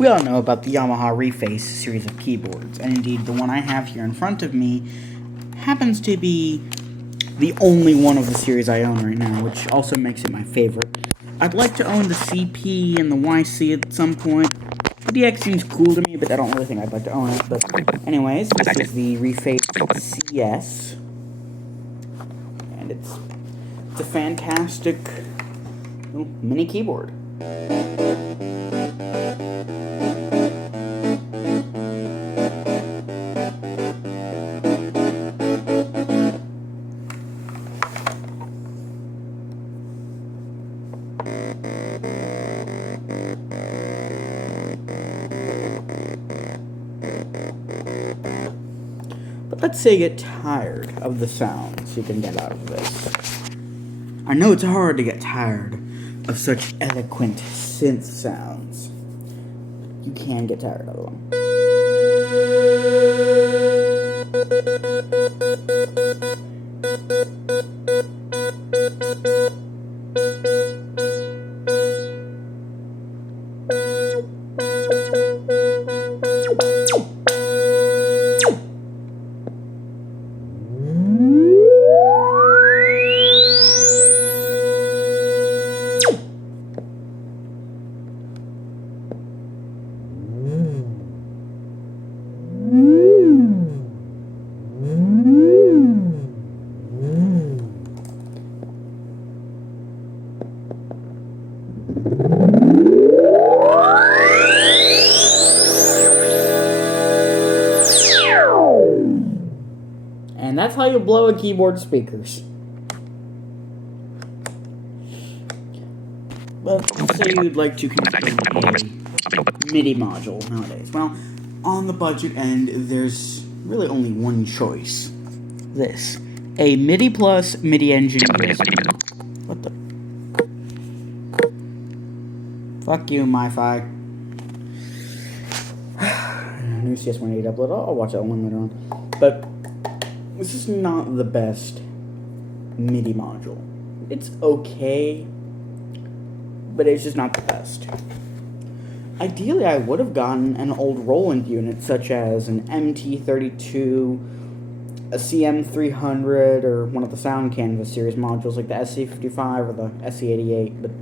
We all know about the Yamaha reface series of keyboards, and indeed the one I have here in front of me happens to be the only one of the series I own right now, which also makes it my favorite. I'd like to own the CP and the YC at some point. The DX seems cool to me, but I don't really think I'd like to own it. But anyways, this is the reface CS, and it's a fantastic little mini keyboard. But let's say you get tired of the sounds you can get out of this. I know it's hard to get tired of such eloquent synth sounds. You can get tired of them. And that's how you blow a keyboard speakers. But let's say you'd like to consider a MIDI module nowadays. Well, on the budget end, there's really only one choice. This. A MIDI plus MIDI engine USB. What the? Fuck you, MiFi. New CS180 upload. I'll watch that one later on. But this is not the best MIDI module. It's okay, but it's just not the best. Ideally, I would have gotten an old Roland unit, such as an MT32, a CM300, or one of the Sound Canvas series modules like the SC55 or the SC88, but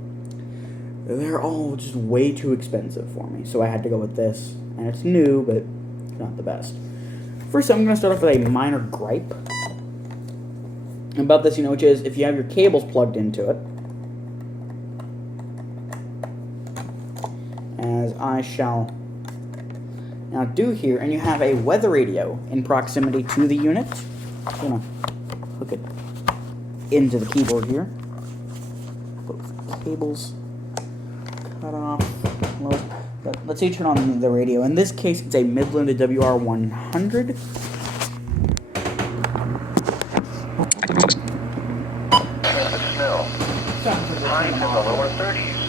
they're all just way too expensive for me, so I had to go with this. And it's new, but it's not the best. First, I'm going to start off with a minor gripe about this, which is if you have your cables plugged into it, as I shall now do here, and you have a weather radio in proximity to the unit. I'm going to hook it into the keyboard here. Both cables cut off. Let's say you turn on the radio. In this case, it's a Midland WR100. Snow. Highs in the lower 30s.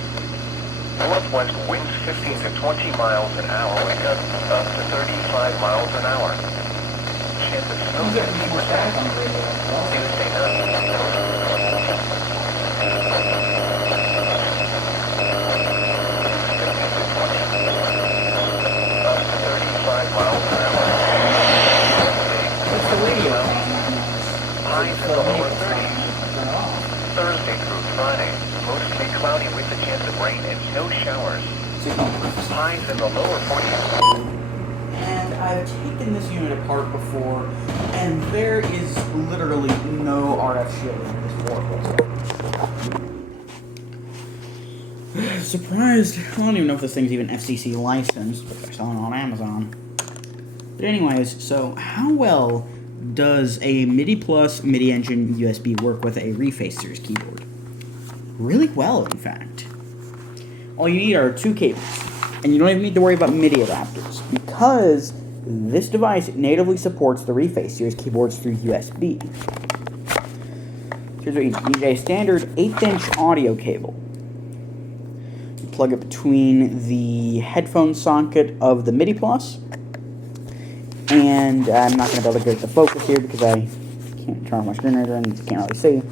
Northwest winds 15 to 20 miles an hour and gusts up to 35 miles an hour. Chance of snow 50%. Tuesday night. Highs in the lower 30s. Thursday through Friday, mostly cloudy with a chance of rain and snow showers. Highs in the lower 40s. And I've taken this unit apart before, and there is literally no RF shielding in this board whatsoever. Surprised. I don't even know if this thing's even FCC licensed, but they're selling it on Amazon. But anyways, so how well does a MIDI plus MIDI engine USB work with a reface series keyboard? Really well, in fact. All you need are two cables, and you don't even need to worry about MIDI adapters, because this device natively supports the reface series keyboards through USB. Here's what you need. A standard 1/8" audio cable. You plug it between the headphone socket of the MIDI plus, and I'm not going to be able to get the focus here because I can't turn on my screen reader and you can't really see.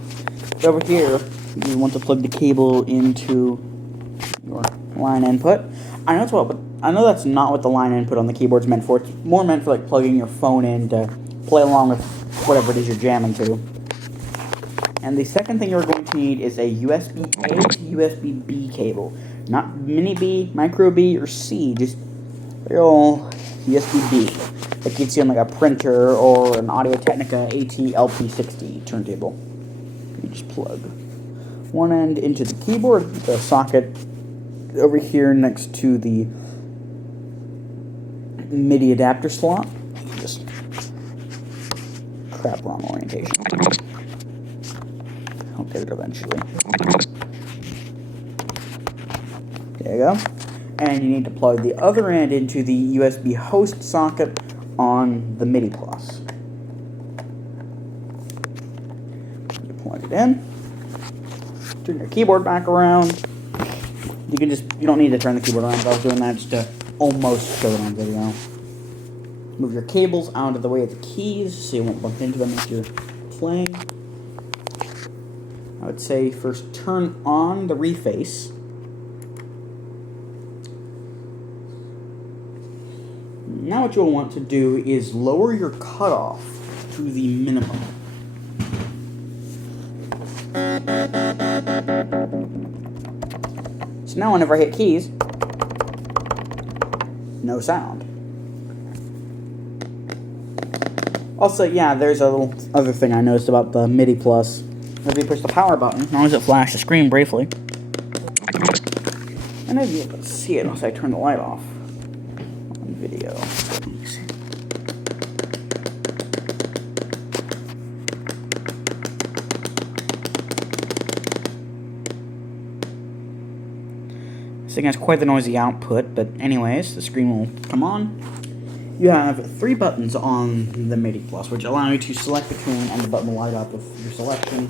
But over here, you want to plug the cable into your line input. I know it's well, but I know that's not what the line input on the keyboard's meant for. It's more meant for like plugging your phone in to play along with whatever it is you're jamming to. And the second thing you're going to need is a USB-A to USB-B cable. Not mini B, micro B, or C, just real USB-B. That gets you on like a printer or an Audio-Technica AT-LP60 turntable. You just plug one end into the keyboard, the socket over here next to the MIDI adapter slot. Just crap, wrong orientation. I'll get it eventually. There you go. And you need to plug the other end into the USB host socket on the MIDI Plus. You plug it in. Turn your keyboard back around. You don't need to turn the keyboard around. I was doing that just to almost show it on video. Move your cables out of the way of the keys so you won't bump into them as you're playing. I would say first turn on the reface. Now what you'll want to do is lower your cutoff to the minimum. So now whenever I hit keys, no sound. Also, yeah, there's a little other thing I noticed about the MIDI Plus. Whenever you push the power button, as long as it flashes the screen briefly, and I'd be able to see it unless I turn the light off on video. This thing has quite the noisy output, but anyways, the screen will come on. You have 3 buttons on the MIDI Plus, which allow you to select between, and the button will light up with your selection.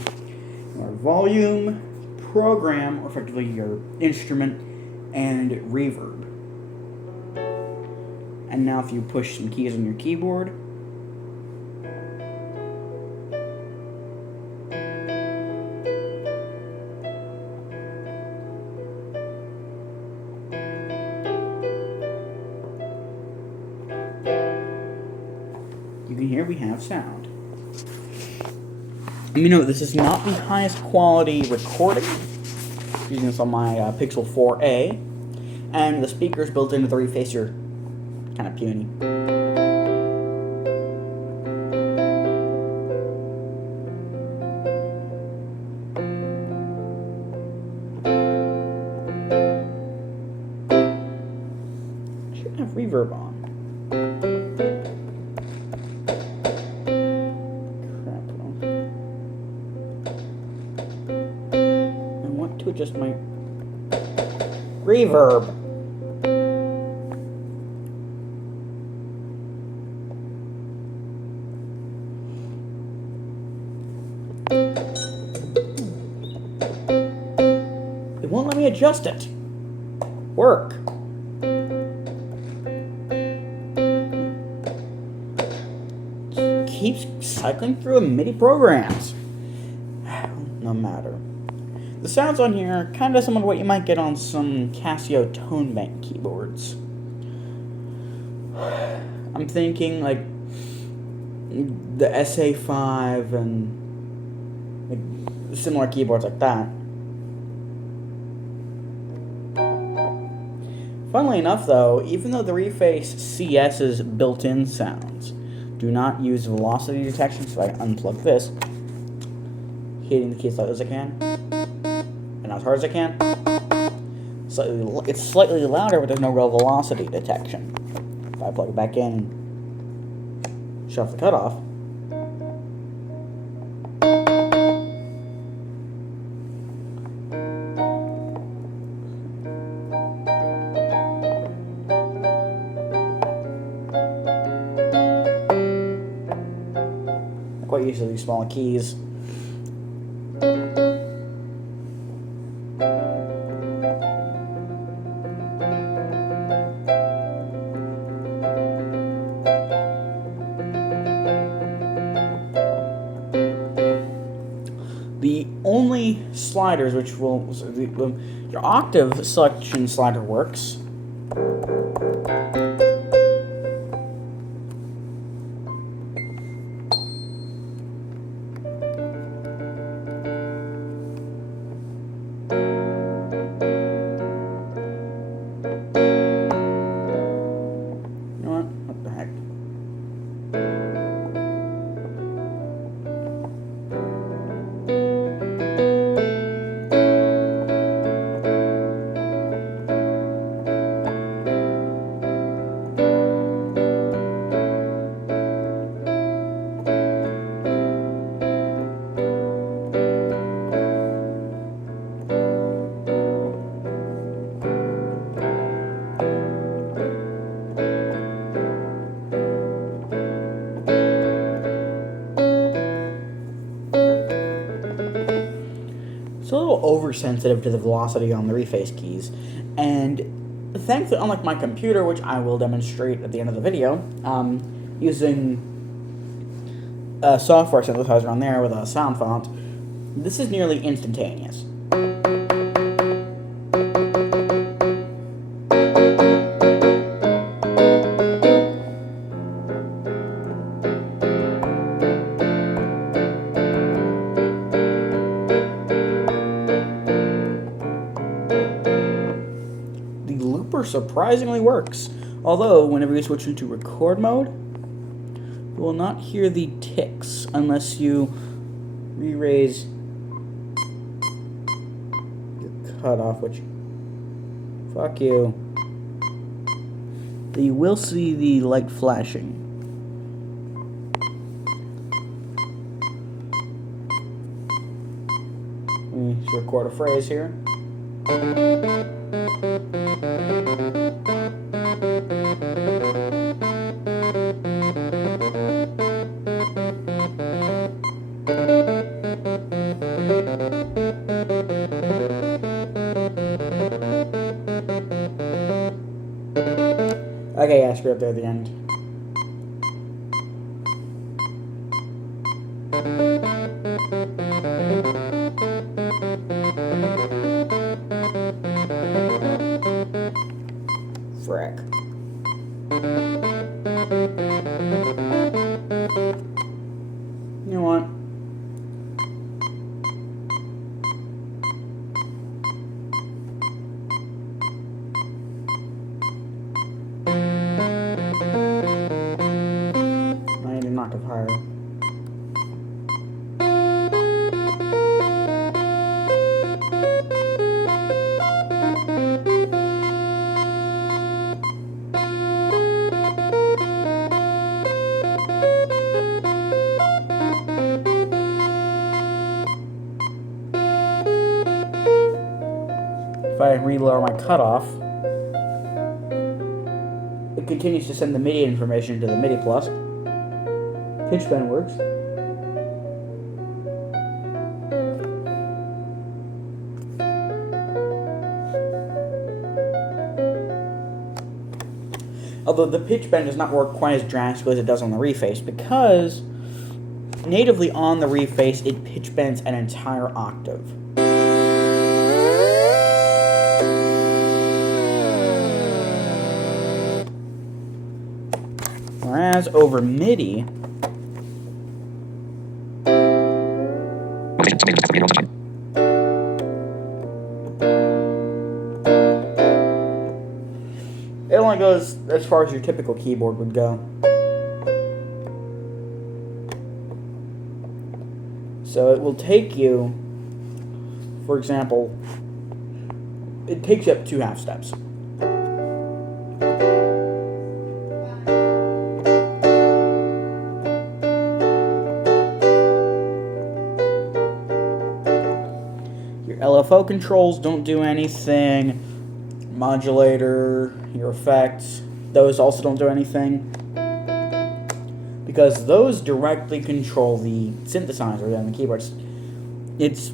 Your volume, program, or effectively your instrument, and reverb. And now if you push some keys on your keyboard, you can hear we have sound. Let me know, this is not the highest quality recording. I'm using this on my Pixel 4a, and the speakers built into the reface are kind of puny. Should have reverb on. To adjust my reverb. It won't let me adjust it. Work. It keeps cycling through MIDI programs. No matter. The sounds on here are kind of similar to what you might get on some Casio tone bank keyboards. I'm thinking like the SA5 and like similar keyboards like that. Funnily enough though, even though the Reface CS's built-in sounds do not use velocity detection, so I unplug this, hitting the keys as loud as I can, and as hard as I can. So it's slightly louder, but there's no real velocity detection. If I plug it back in and shut off the cutoff, I'm quite used to these small keys. The only sliders which will... your octave selection slider works. oversensitive to the velocity on the reface keys. And thankfully, unlike my computer, which I will demonstrate at the end of the video, using a software synthesizer on there with a sound font, this is nearly instantaneous. Surprisingly works, although whenever you switch into record mode, you will not hear the ticks unless you re-raise your cutoff, which, fuck you. You will see the light flashing. Let me just record a phrase here. Okay, yeah, screw up there at the end. Frick. You know what? I need to knock up higher. If I re-lower my cutoff, it continues to send the MIDI information to the MIDI plus. Pitch bend works. Although the pitch bend does not work quite as drastically as it does on the reface, because natively on the reface it pitch bends an entire octave. Whereas over MIDI, it only goes as far as your typical keyboard would go. So it will take you, for example, it takes you up 2 half steps. LFO controls don't do anything. Modulator, your effects, those also don't do anything. Because those directly control the synthesizer and the keyboards. It's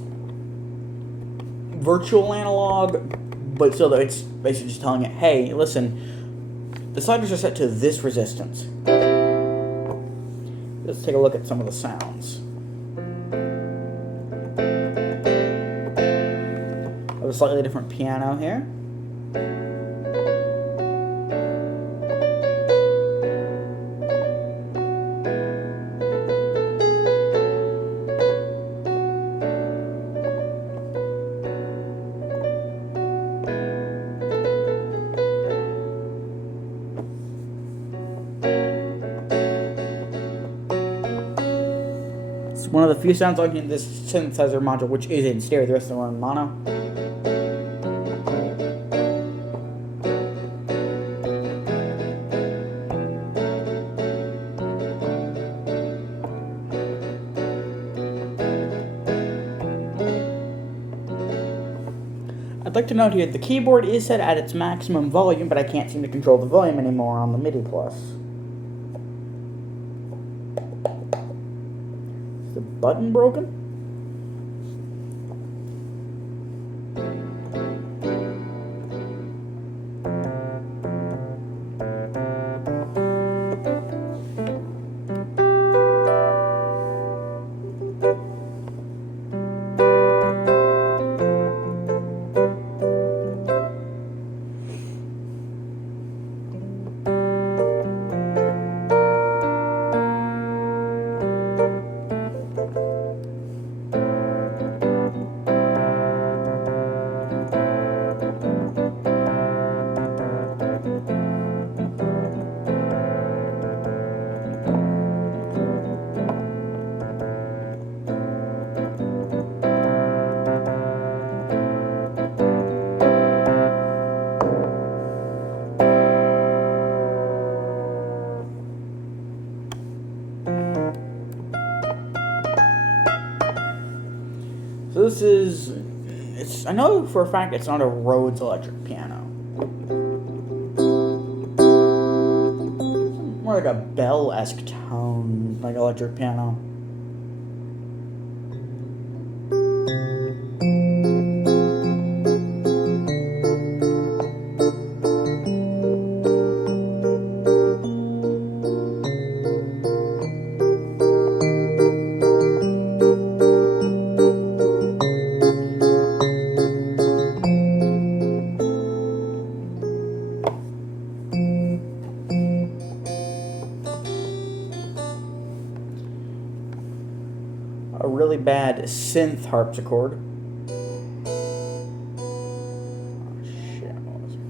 virtual analog, but still it's basically just telling it, hey, listen, the sliders are set to this resistance. Let's take a look at some of the sounds. A slightly different piano here. It's one of the few sounds on this synthesizer module which is in stereo, the rest of them are in mono. I'd like to note here, the keyboard is set at its maximum volume, but I can't seem to control the volume anymore on the MIDI plus. Is the button broken? this is... I know for a fact it's not a Rhodes electric piano. It's more like a Bell-esque tone, like electric piano. A really bad synth harpsichord. Oh shit, what was it?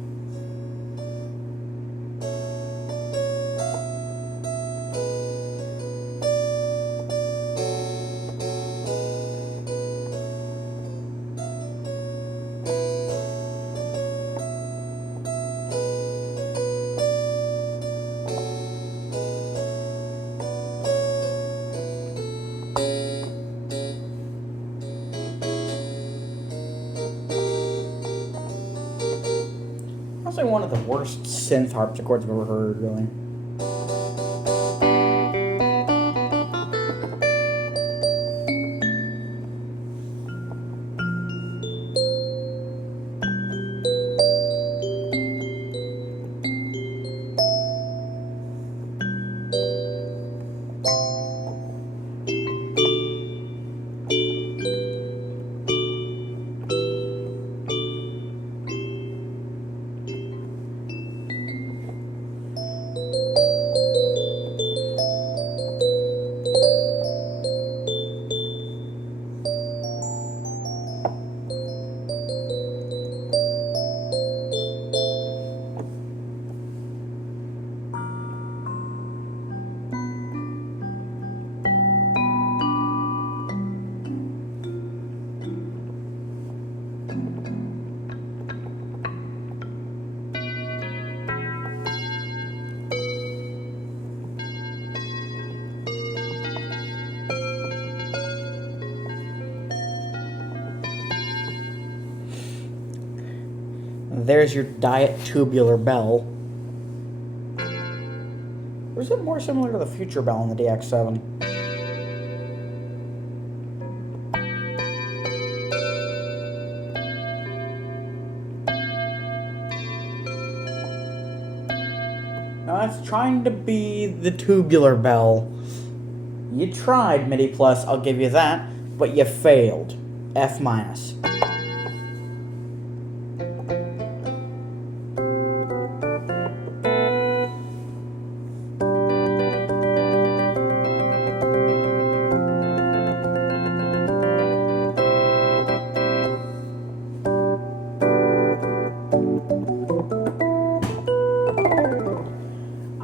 That's like one of the worst synth harpsichords I've ever heard, really. There's your Diet Tubular Bell. Or is it more similar to the Future Bell in the DX7? No, it's trying to be the Tubular Bell. You tried, MIDI Plus, I'll give you that, but you failed. F-.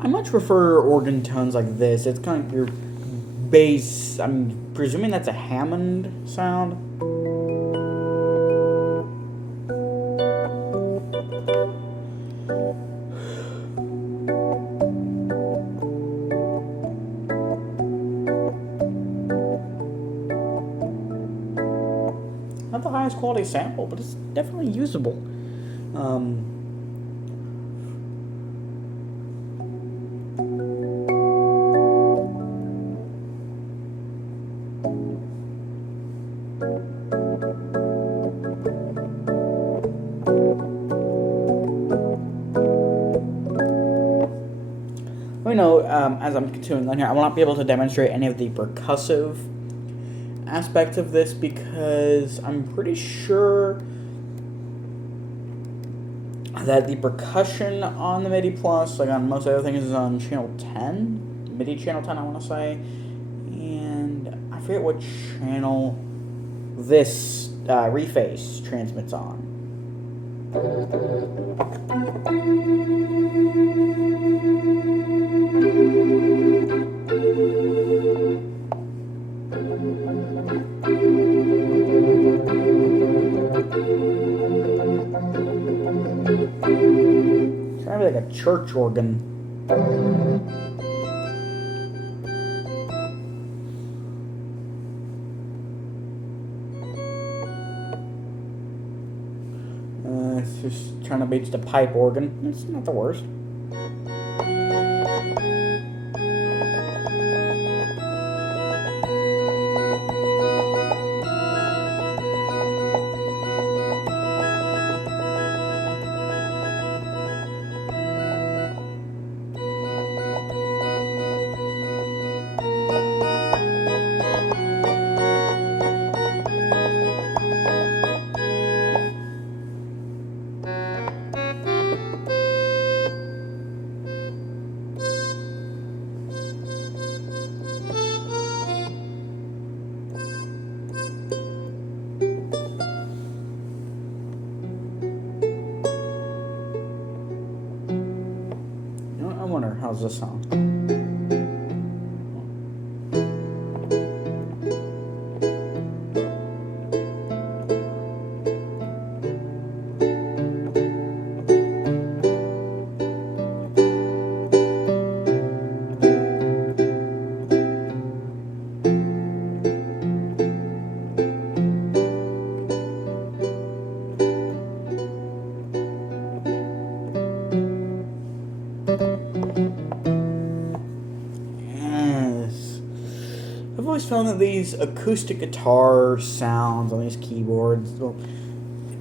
I much prefer organ tones like this. It's kind of your bass. I'm presuming that's a Hammond sound. Not the highest quality sample, but it's definitely usable. As I'm continuing on here, I will not be able to demonstrate any of the percussive aspects of this because I'm pretty sure that the percussion on the MIDI Plus, like on most other things, is on channel 10, MIDI channel 10, I want to say, and I forget what channel this reface transmits on. It's kind of like a church organ. trying to beat just a pipe organ. It's not the worst. I wonder, how's this sound? I've always found that these acoustic guitar sounds on these keyboards, well,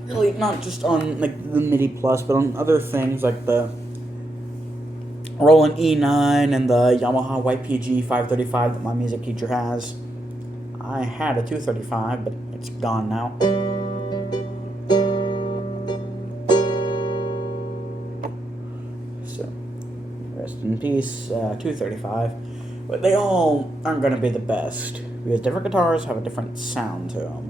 really not just on like the MIDI Plus, but on other things like the Roland E9 and the Yamaha YPG 535 that my music teacher has. I had a 235, but it's gone now. So, rest in peace, 235. But they all aren't going to be the best, because different guitars have a different sound to them.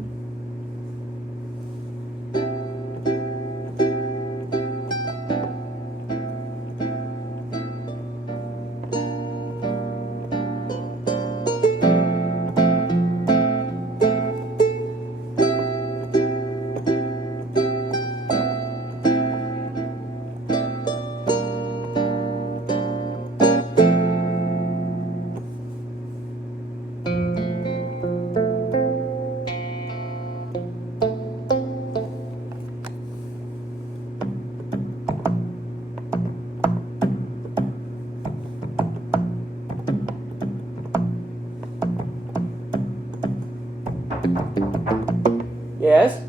Yes?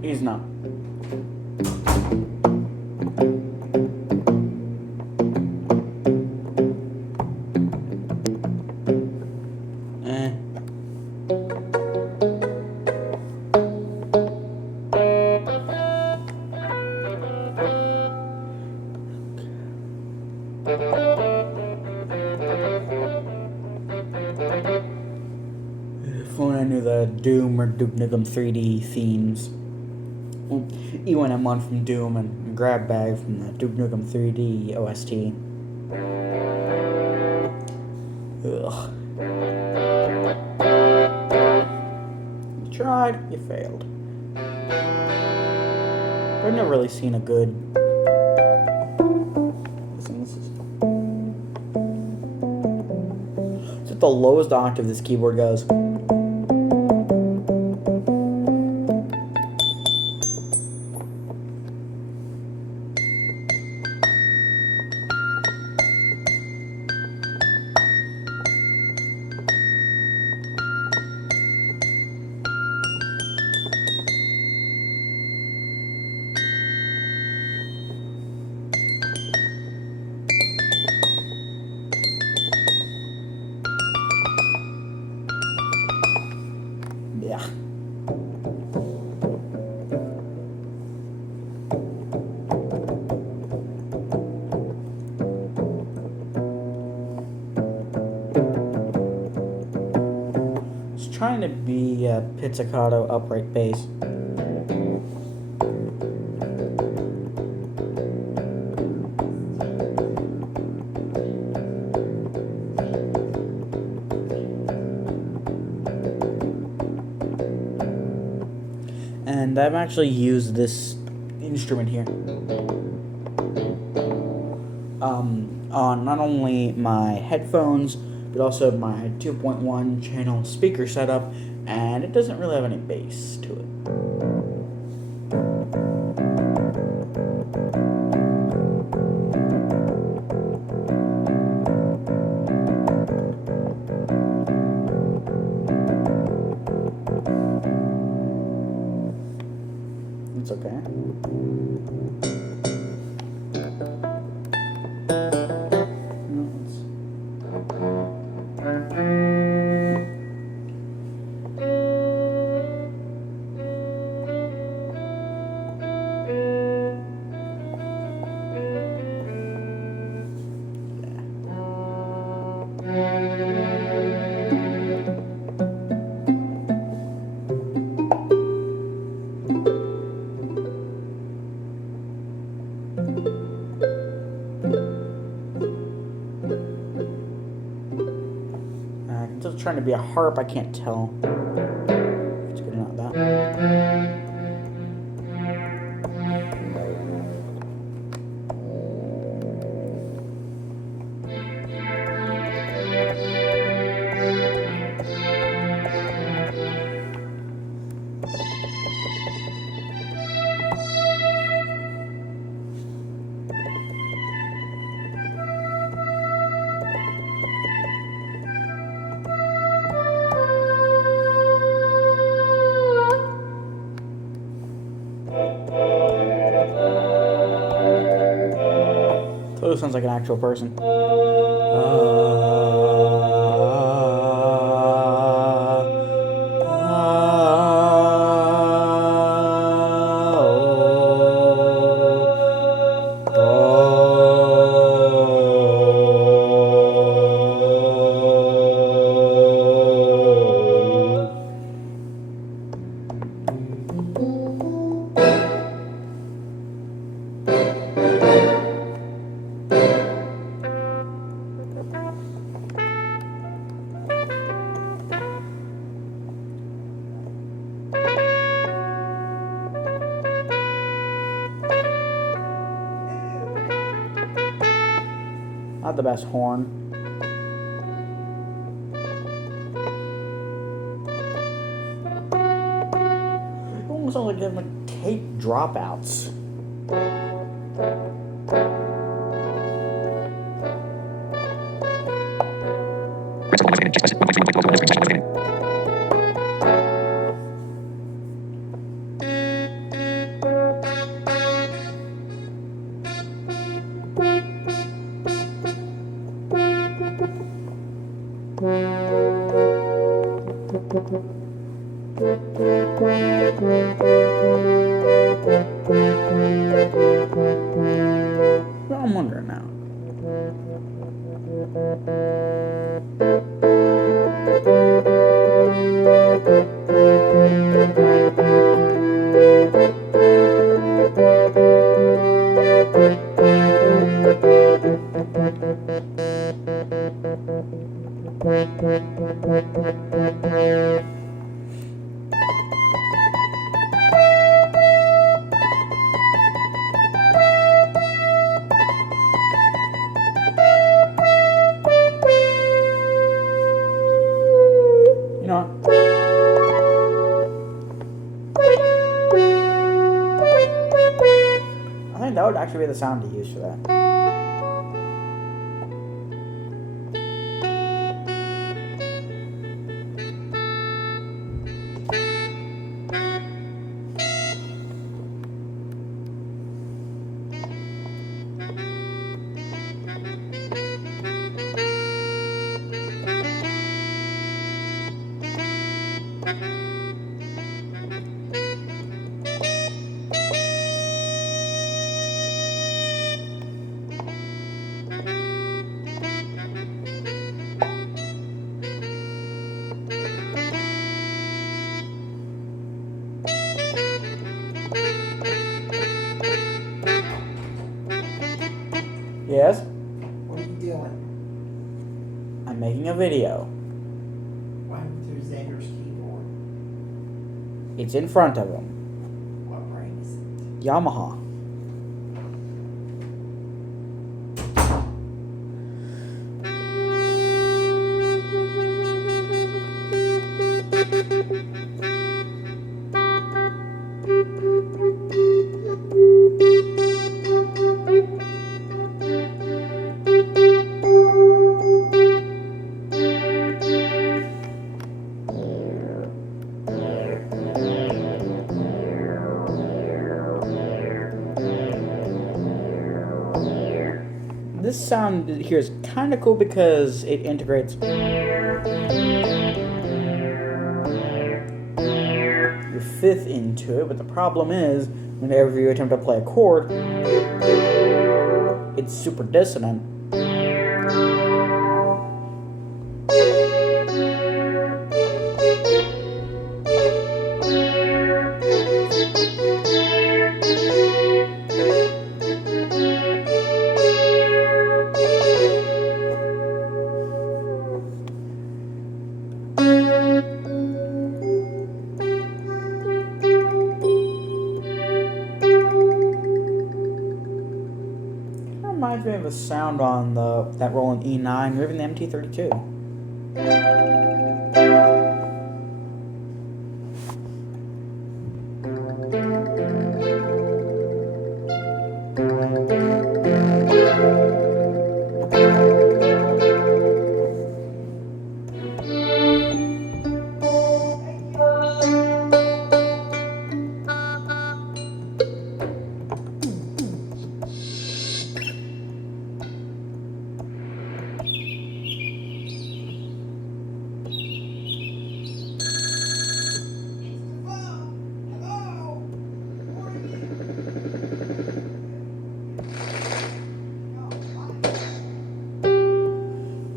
He's not. If only I knew the Doom or Duke Nukem 3D themes. Even M1 from Doom and Grab Bag from the Duke Nukem 3D OST. Ugh. You tried, you failed. I've never really seen a good... Listen, this is... It's at the lowest octave this keyboard goes. Yeah. It's trying to be a pizzicato upright bass. And I've actually used this instrument here on not only my headphones, but also my 2.1 channel speaker setup, and it doesn't really have any bass to it. trying to be a harp. I can't tell. It's good or not that. Totally sounds like an actual person. Not the best horn. It almost sounds like having tape dropouts. Well, I'm wondering now. You know what? I think that would actually be the sound to use for that. Yes? What are you doing? I'm making a video. Why through Xander's keyboard? It's in front of him. What brand is it? Yamaha. This sound here is kind of cool because it integrates your fifth into it, but the problem is whenever you attempt to play a chord, it's super dissonant. reminds me of a sound on that Roland E9 or even the MT32.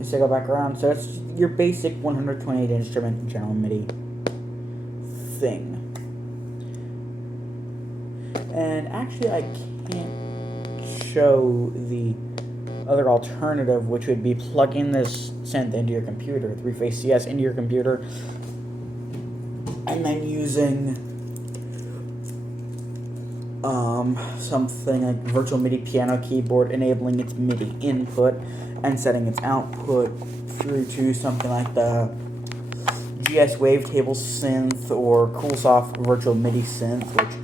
So go back around. So it's your basic 128 instrument general MIDI thing. And actually, I can't show the other alternative, which would be plugging this synth into your computer, the reface CS into your computer, and then using something like virtual MIDI piano keyboard, enabling its MIDI input and setting its output through to something like the GS Wavetable synth or CoolSoft virtual MIDI synth, which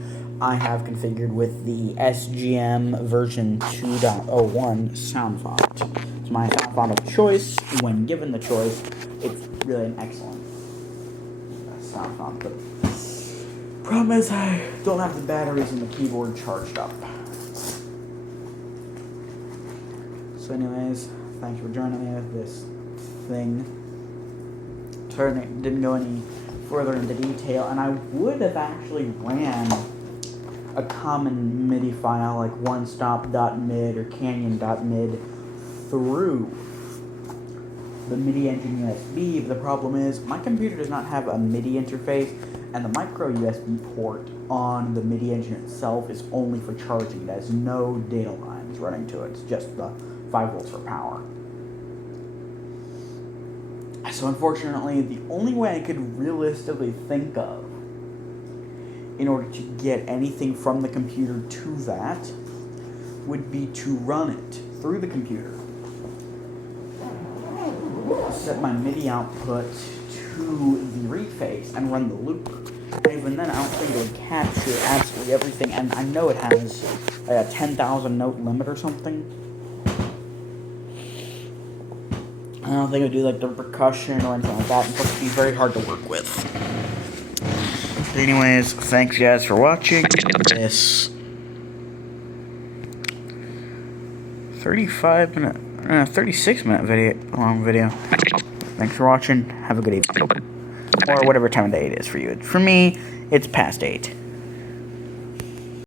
I have configured with the SGM version 2.01 sound font. It's my sound font of choice. When given the choice, it's really an excellent sound font. But problem is, I don't have the batteries in the keyboard charged up. So anyways, thanks for joining me with this thing. Didn't go any further into detail, and I would have actually ran a common MIDI file like onestop.mid or canyon.mid through the MIDI engine USB, but the problem is my computer does not have a MIDI interface, and the micro USB port on the MIDI engine itself is only for charging. It has no data lines running to it. It's just the 5 volts for power. So unfortunately, the only way I could realistically think of in order to get anything from the computer to that would be to run it through the computer. Set my MIDI output to the reface and run the looper. And even then, I don't think it would capture absolutely everything, and I know it has like a 10,000 note limit or something. I don't think it would do like the percussion or anything like that. It's supposed to be very hard to work with. But anyways, thanks guys for watching this 36-minute long video. Thanks for watching. Have a good evening. Or whatever time of day it is for you. For me, it's past 8.